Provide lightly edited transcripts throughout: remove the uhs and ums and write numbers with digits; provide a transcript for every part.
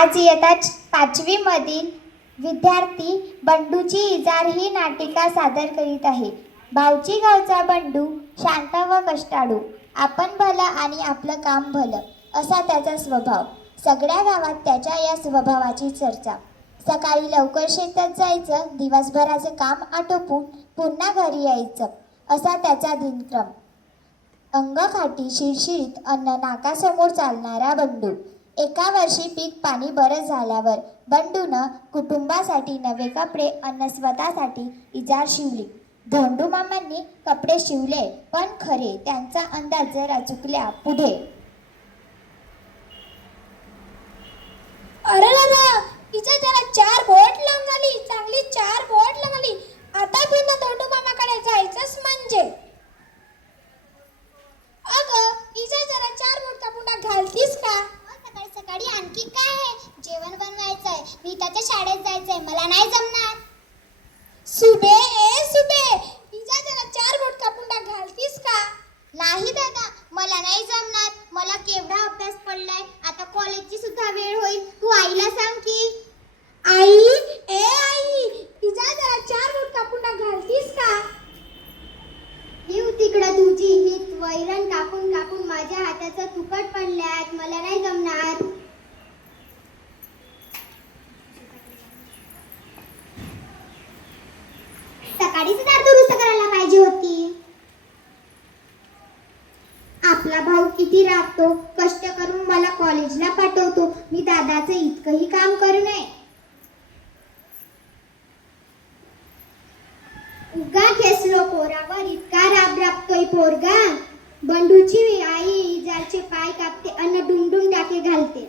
आज इयत्ता 5वी मधील विद्यार्थी बंडूची इजार ही नाटिका सादर करीत आहे. भावची गावचा बंडू शांत व कष्टाळू, आपण भला आणि आपलं काम भलं असा त्याचा स्वभाव. सगळ्या गावात त्याच्या या स्वभावाची चर्चा. सकाळी लवकर शेतात जायचं, दिवसभराचं काम आटोपून पुन्हा घरी यायचं असा त्याचा दिनक्रम. अंगखाटी शिरशिरीत अन्न नाकासमोर चालणारा बंडू. एका वर्षी पीक पाणी बरं झाल्यावर बंडूनं कुटुंबासाठी नवे कपडे अन्न स्वतःसाठी इजार शिवली. धोंडू मामांनी कपडे शिवले, पण खरे त्यांचा अंदाज जरा चुकल्या पुढे. अरे तिचा जरा 4 बोट लांबली, चांगली 4 बोट लांबली. आता पुन्हा धोंडू मामाकडे जायचंच म्हणजे. अगं तिचा जरा 4 बोट कापून घालतीस का? सकाळी सकाळी आणखी काय आहे? जेवण बनवायचंय, मी त्याच्या शाळेत जायचंय, मला नाही जमणार. सुबे तिचा जरा 4 बोट कापून घालतीस का? नाही दादा, मला नाही जमणार. मला केवढा अभ्यास पडलाय, आता कॉलेजची सुद्धा वेळ होईल. तू आईला सांग की. आई तिचा जरा 4 बोट कापून घालतीस का? येऊ तिकडं, तुझी ही वैरण कापून कापून माझ्या हाताचं तुकट पडल्यात, मला नाही जमणार. सकाळीच दार दुरुस्त करायला पाहिजे होती. आपला भाऊ किती राबतो, कष्ट करून मला कॉलेजला पाठवतो. मी दादाचं इतकंही काम करू नये. उगा खेसलो पोरावर, इतका राबतोय पोरगा. बंडूची आई इजारचे पाय कापते अन्न डुंडून टाके घालते.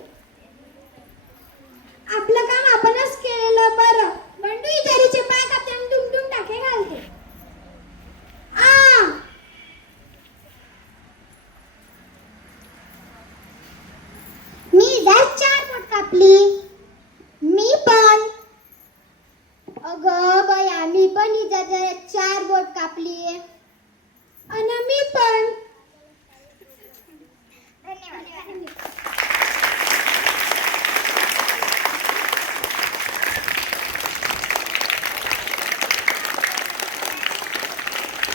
आपलं काम आपणच केलं बरं. बंडू इजारीचे पाय कापते आणि डुमडुम टाके घालते. मी इजार 4 बोट कापली. मी पण. अगं बया, मी पण इजार 4 बोट कापली. आणि मी पण.